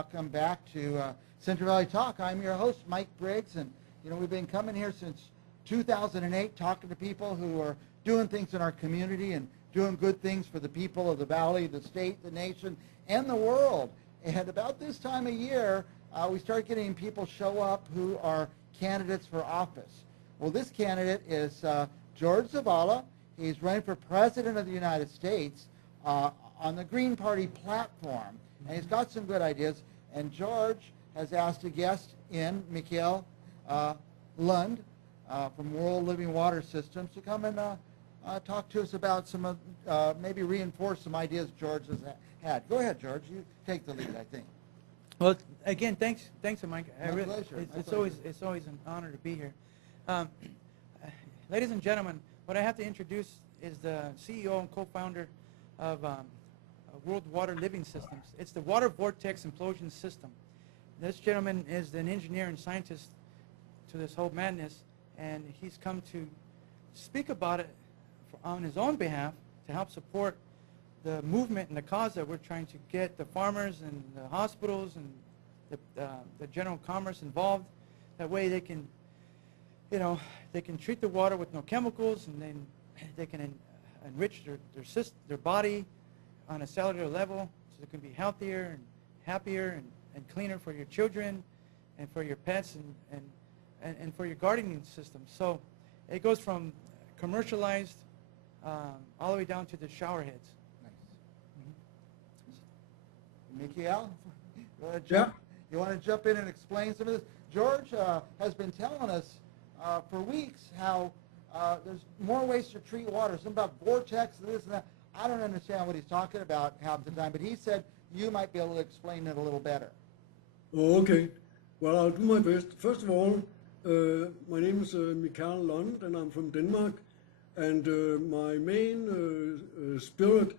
welcome back to Central Valley Talk. I'm your host, Mike Briggs, and we've been coming here since 2008 talking to people who are doing things in our community and doing good things for the people of the valley, the state, the nation, and the world. And about this time of year, we start getting people show up who are candidates for office. Well, this candidate is Jorge Zavala. He's running for President of the United States on the Green Party platform. And he's got some good ideas. And George has asked a guest in, Mikael Lund, from World Living Water Systems, to come and talk to us about some, maybe reinforce some ideas George has had. Go ahead, George. You take the lead, I think. Well, again, thanks, Mike. My pleasure. It's always an honor to be here. Ladies and gentlemen, what I have to introduce is the CEO and co-founder of World Water Living Systems. It's the water vortex implosion system. This gentleman is an engineer and scientist to this whole madness, and he's come to speak about it on his own behalf to help support the movement and the cause that we're trying to get the farmers and the hospitals and the general commerce involved. That way they can, they can treat the water with no chemicals, and then they can enrich their body on a cellular level, so it can be healthier and happier and cleaner for your children and for your pets and for your gardening system. So it goes from commercialized all the way down to the shower heads. Nice. Mikael, you want to jump in and explain some of this? George has been telling us for weeks how there's more ways to treat water. Something about vortex, this and that. I don't understand what he's talking about half the time, but he said you might be able to explain it a little better. Oh, okay. Well, I'll do my best. First of all, my name is Mikael Lund, and I'm from Denmark. And my main spirit,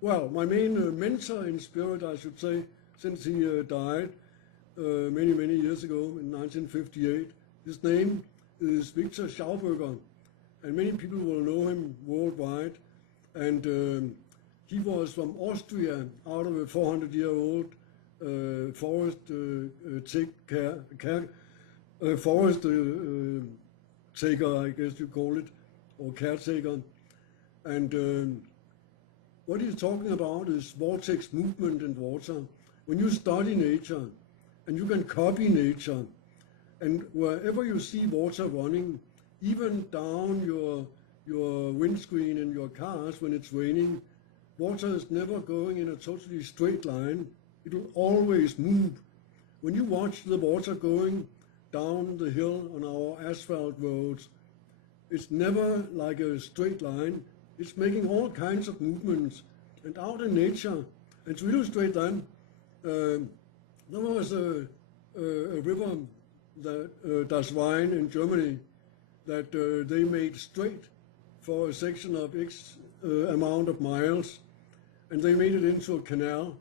well, my main mentor in spirit, I should say, since he died many, many years ago in 1958, his name is Victor Schauberger, and many people will know him worldwide. And he was from Austria, out of a 400-year-old forest forest taker, I guess you call it, or caretaker. And what he's talking about is vortex movement in water. When you study nature, and you can copy nature, and wherever you see water running, even down your windscreen in your cars when it's raining, water is never going in a totally straight line. It will always move. When you watch the water going down the hill on our asphalt roads, it's never like a straight line. It's making all kinds of movements. And out in nature, and to illustrate that, there was a river, das Rhine in Germany, that they made straight for a section of X amount of miles, and they made it into a canal,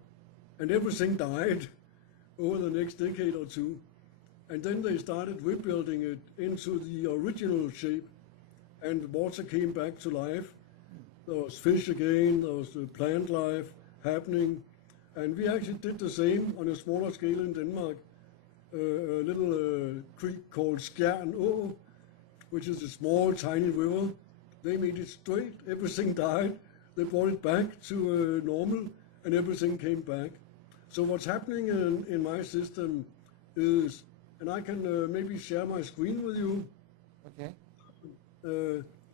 and everything died over the next decade or two. And then they started rebuilding it into the original shape, and water came back to life. There was fish again, there was plant life happening, and we actually did the same on a smaller scale in Denmark. A little creek called Skjern Å, which is a small, tiny river. They made it straight, everything died. They brought it back to normal, and everything came back. So what's happening in my system is, and I can maybe share my screen with you. Okay.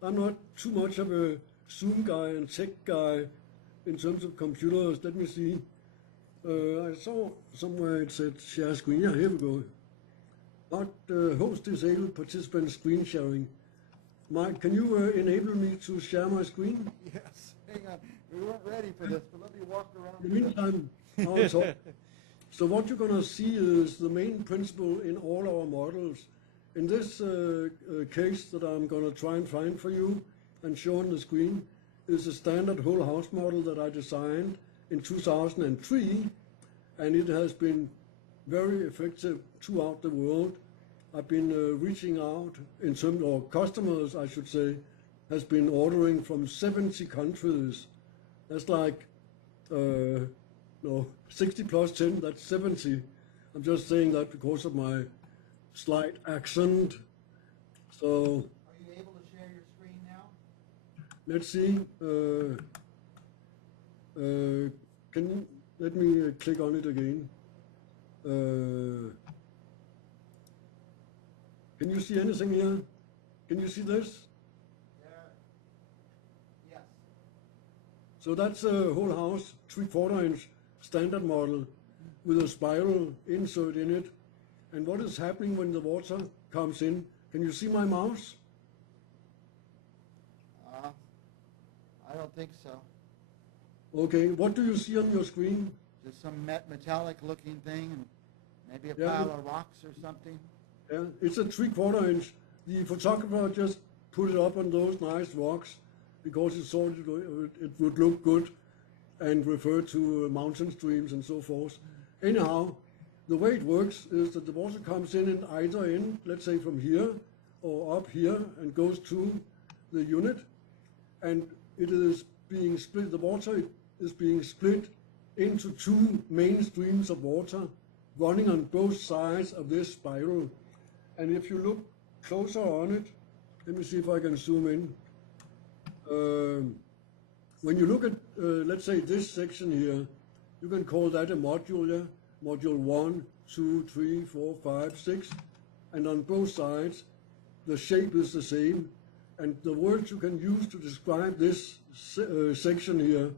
I'm not too much of a Zoom guy and tech guy in terms of computers. Let me see. I saw somewhere it said share screen. Yeah, here we go. Not host disabled participant screen sharing. Mike, can you enable me to share my screen? Yes. Hang on. We weren't ready for this, but let me walk around. In the meantime, I'll talk. So what you're going to see is the main principle in all our models. In this case that I'm going to try and find for you and show on the screen is a standard whole house model that I designed in 2003, and it has been very effective throughout the world. I've been reaching out in terms of customers, I should say, has been ordering from 70 countries. That's like no, 60 plus 10, that's 70. I'm just saying that because of my slight accent. So Are you able to share your screen now? let's see. Let me click on it again. Can you see anything here? Can you see this? Yes. So that's a whole house, 3/4 inch standard model with a spiral insert in it. And what is happening when the water comes in? Can you see my mouse? I don't think so. Okay, what do you see on your screen? Just some metallic looking thing and maybe a Yeah. pile of rocks or something. Yeah, it's a 3/4 inch. The photographer just put it up on those nice rocks because he thought it would look good and refer to mountain streams and so forth. Anyhow, the way it works is that the water comes in either in, let's say from here or up here and goes to the unit, and it is being split, the water is being split into two main streams of water running on both sides of this spiral. And if you look closer on it, let me see if I can zoom in. When you look at, let's say this section here, you can call that a module, yeah? Module 1, 2, 3, 4, 5, 6. And on both sides, the shape is the same. And the words you can use to describe this section here,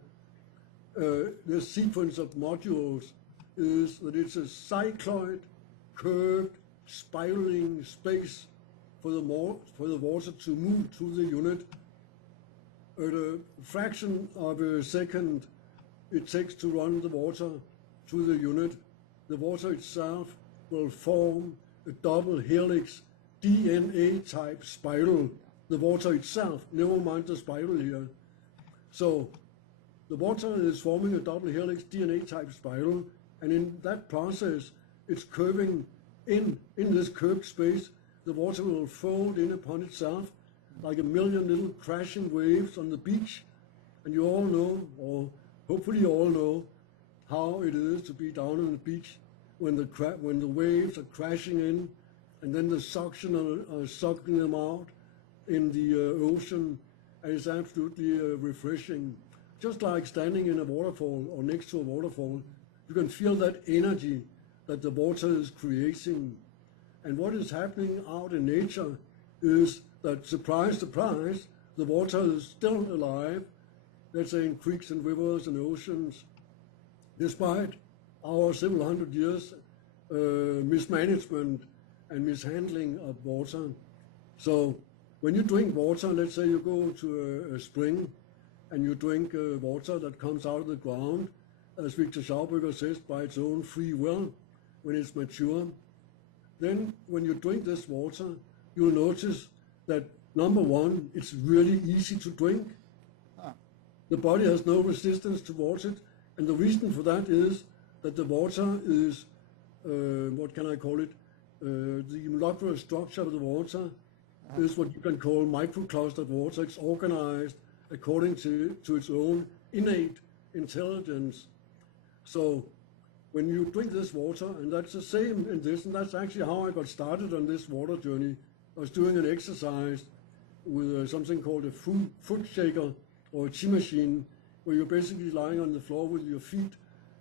this sequence of modules, is that it's a cycloid, curved, spiraling space for the water to move through the unit at a fraction of a second it takes to run the water through the unit. The water itself will form a double helix DNA type spiral. The water itself, never mind the spiral here. So the water is forming a double helix DNA type spiral, and in that process it's curving in this curved space. The water will fold in upon itself like a million little crashing waves on the beach. And you all know, or hopefully you all know, how it is to be down on the beach when the waves are crashing in, and then the suction are sucking them out in the ocean, and it's absolutely refreshing. Just like standing in a waterfall or next to a waterfall, you can feel that energy that the water is creating. And what is happening out in nature is that, surprise, surprise, the water is still alive, let's say in creeks and rivers and oceans, despite our several hundred years mismanagement and mishandling of water. So when you drink water, let's say you go to a spring and you drink water that comes out of the ground, as Victor Schauberger says, by its own free will, when it's mature, then when you drink this water, you'll notice that, number one, it's really easy to drink. The body has no resistance towards it, and the reason for that is that the water is, what can I call it, the molecular structure of the water is what you can call microclustered water. It's organized according to its own innate intelligence. So when you drink this water, and that's the same in this, and that's actually how I got started on this water journey. I was doing an exercise with something called a foot shaker or a chi machine, where you're basically lying on the floor with your feet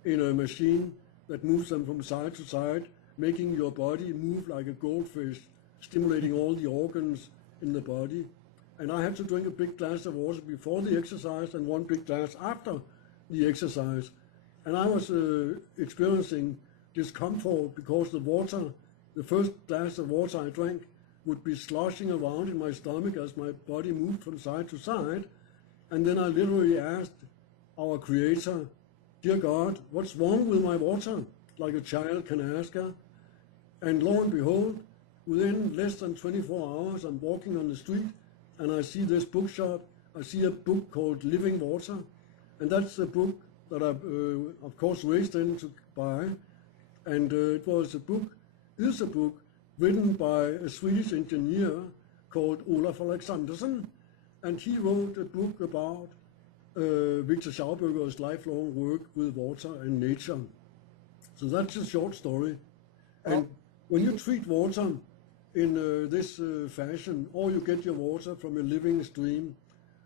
in a machine that moves them from side to side, making your body move like a goldfish, stimulating all the organs in the body. And I had to drink a big glass of water before the exercise and one big glass after the exercise. And I was experiencing discomfort because the water, the first glass of water I drank, would be sloshing around in my stomach as my body moved from side to side. And then I literally asked our Creator, "Dear God, what's wrong with my water?" Like a child can ask her. And lo and behold, within less than 24 hours, I'm walking on the street and I see this bookshop. I see a book called Living Water. And that's a book that I, of course, raced in to buy. And it was a book, is a book written by a Swedish engineer called Olaf Alexandersson. And he wrote a book about Victor Schauberger's lifelong work with water and nature. So that's a short story. And when you treat water in this fashion, or you get your water from a living stream,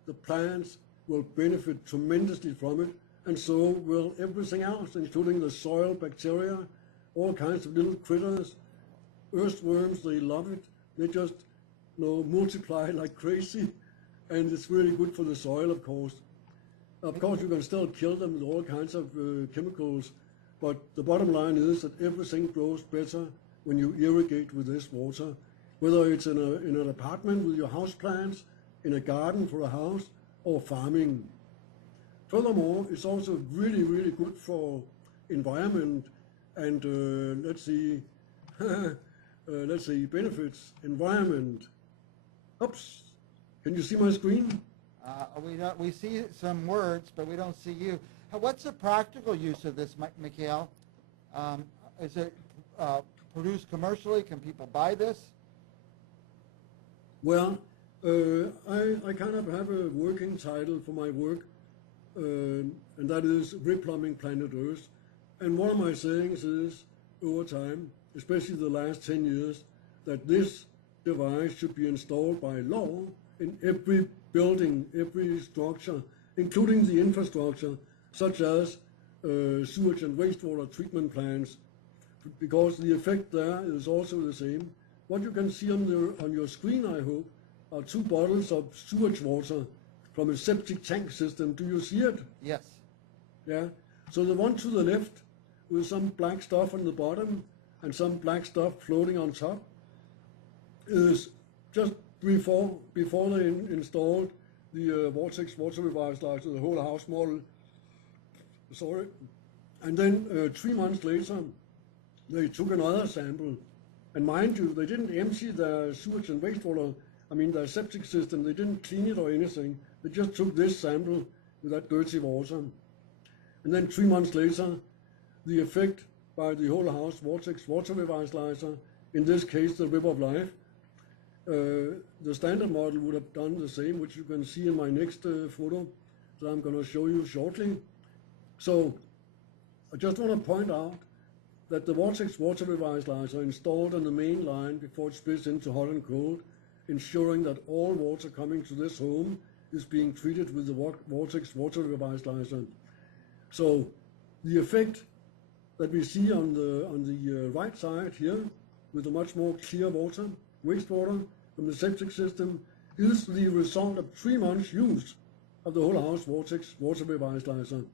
the plants will benefit tremendously from it, and so will everything else, including the soil, bacteria, all kinds of little critters, earthworms. They love it. They just multiply like crazy, and it's really good for the soil, of course. Of course, you can still kill them with all kinds of chemicals, but the bottom line is that everything grows better when you irrigate with this water, whether it's in an apartment with your house plants, in a garden for a house, or farming. Furthermore, it's also really, really good for environment and let's see, benefits, environment. Oops, can you see my screen? We see some words, but we don't see you. What's the practical use of this, Mikael? Is it produced commercially? Can people buy this? Well, I kind of have a working title for my work, and that is Replumbing Planet Earth. And one of my sayings is, over time, especially the last 10 years, that this device should be installed by law in every building, every structure, including the infrastructure, such as sewage and wastewater treatment plants, because the effect there is also the same. What you can see on your screen, I hope, are 2 bottles of sewage water from a septic tank system. Do you see it? Yes. Yeah. So the one to the left with some black stuff on the bottom and some black stuff floating on top is just before they installed the Vortex water revitalizer, the whole house model. Sorry. And then 3 months later, they took another sample. And mind you, they didn't empty their sewage and wastewater, their septic system. They didn't clean it or anything. They just took this sample with that dirty water. And then 3 months later, the effect by the whole house Vortex water revitalizer, in this case the River of Life, the standard model would have done the same, which you can see in my next photo that I'm going to show you shortly. So I just want to point out that the Vortex water revitalizer installed on the main line before it splits into hot and cold, ensuring that all water coming to this home is being treated with the Vortex water revitalizer. So the effect that we see on the right side here, with a much more clear water, wastewater from the septic system, is the result of 3 months use of the whole house Vortex water revitalizer.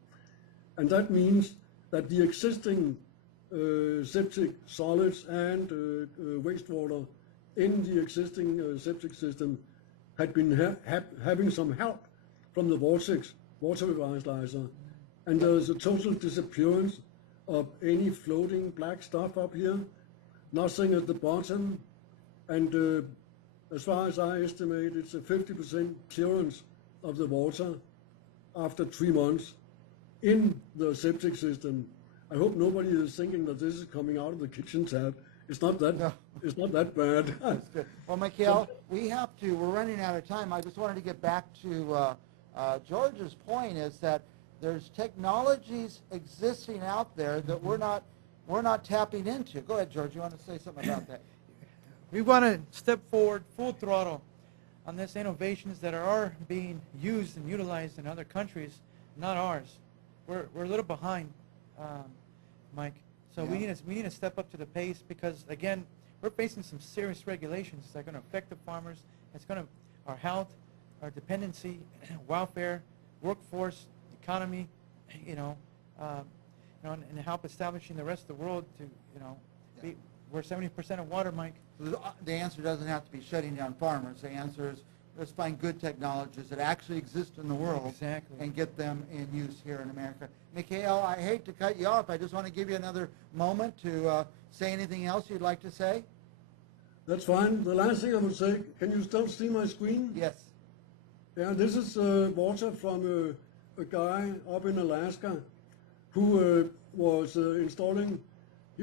And that means that the existing septic solids and wastewater in the existing septic system had been having some help from the Vortex water revitalizer. And there's a total disappearance of any floating black stuff up here, nothing at the bottom, and as far as I estimate, it's a 50% clearance of the water after 3 months in the septic system. I hope nobody is thinking that this is coming out of the kitchen tap. It's not that. No. It's not that bad. That's good. Well, Mikael, we're running out of time. I just wanted to get back to George's point, is that there's technologies existing out there that we're not tapping into. Go ahead, George. You want to say something about that? We want to step forward full throttle on these innovations that are being used and utilized in other countries, not ours. We're a little behind, Mike. So yeah. we need to step up to the pace, because again, we're facing some serious regulations that are going to affect the farmers. It's going to our health, our dependency, welfare, workforce, economy, and help establishing the rest of the world to, we're 70% of water, Mike. The answer doesn't have to be shutting down farmers. The answer is let's find good technologies that actually exist in the world, exactly, and get them in use here in America. Mikael, I hate to cut you off. I just want to give you another moment to say anything else you'd like to say. That's fine. The last thing I would say, can you still see my screen? Yes. Yeah, this is water from a guy up in Alaska who was installing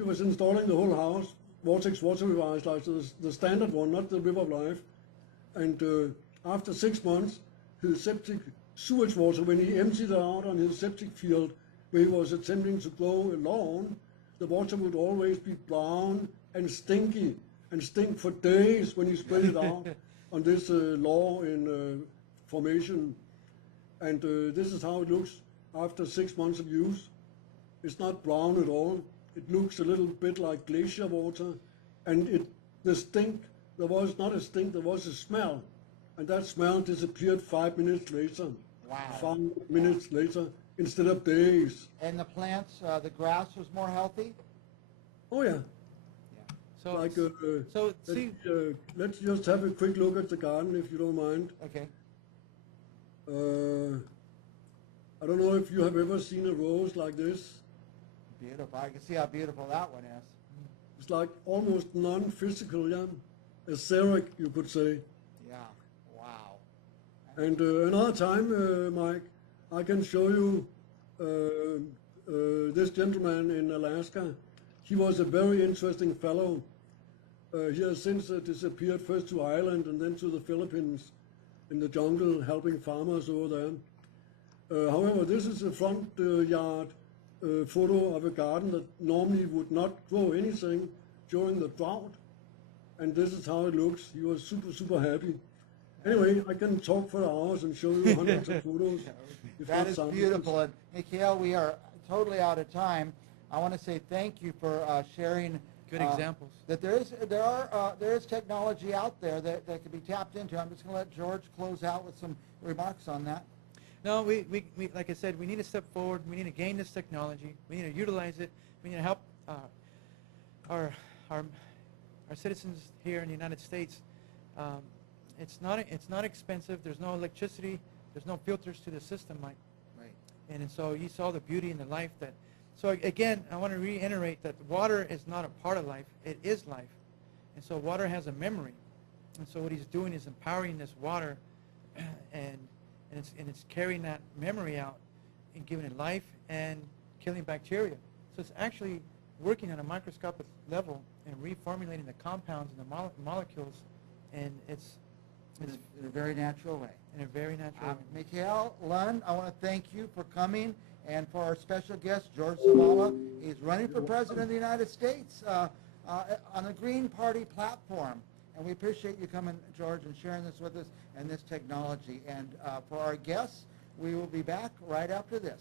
the whole house, Vortex water revitalizer, the standard one, not the River of Life. And after 6 months, his septic sewage water, when he emptied it out on his septic field where he was attempting to grow a lawn, the water would always be brown and stinky and stink for days when he spread it out on this law in formation. And this is how it looks after 6 months of use. It's not brown at all. It looks a little bit like glacier water. And the stink, there was not a stink, there was a smell. And that smell disappeared 5 minutes later. Wow. 5 minutes later, instead of days. And the plants, the grass was more healthy? Oh yeah. So, Like, so see, let's just have a quick look at the garden, if you don't mind. Okay. I don't know if you have ever seen a rose like this. Beautiful. I can see how beautiful that one is. It's like almost non-physical, yeah. Etheric, you could say. Yeah. Wow. And another time, Mike, I can show you this gentleman in Alaska. He was a very interesting fellow. He has since disappeared first to Ireland and then to the Philippines in the jungle helping farmers over there. However, this is a front yard photo of a garden that normally would not grow anything during the drought. And this is how it looks. He was super, super happy. Anyway, I can talk for hours and show you hundreds of photos. That is beautiful. And Mikael, we are totally out of time. I want to say thank you for sharing good examples. that there is technology out there that can be tapped into. I'm just going to let George close out with some remarks on that. No, we like I said, we need to step forward. We need to gain this technology. We need to utilize it. We need to help our citizens here in the United States. It's not expensive. There's no electricity. There's no filters to the system, Mike. Right. And so you saw the beauty and the life that. So again, I want to reiterate that water is not a part of life. It is life. And so water has a memory. And so what he's doing is empowering this water, and it's carrying that memory out and giving it life and killing bacteria. So it's actually working on a microscopic level and reformulating the compounds and the molecules, and it's In a very natural way. in a very natural way. Mikael, Lund, I want to thank you for coming. And for our special guest, Jorge Zavala, he's running for President of the United States on the Green Party platform. And we appreciate you coming, George, and sharing this with us and this technology. And for our guests, we will be back right after this.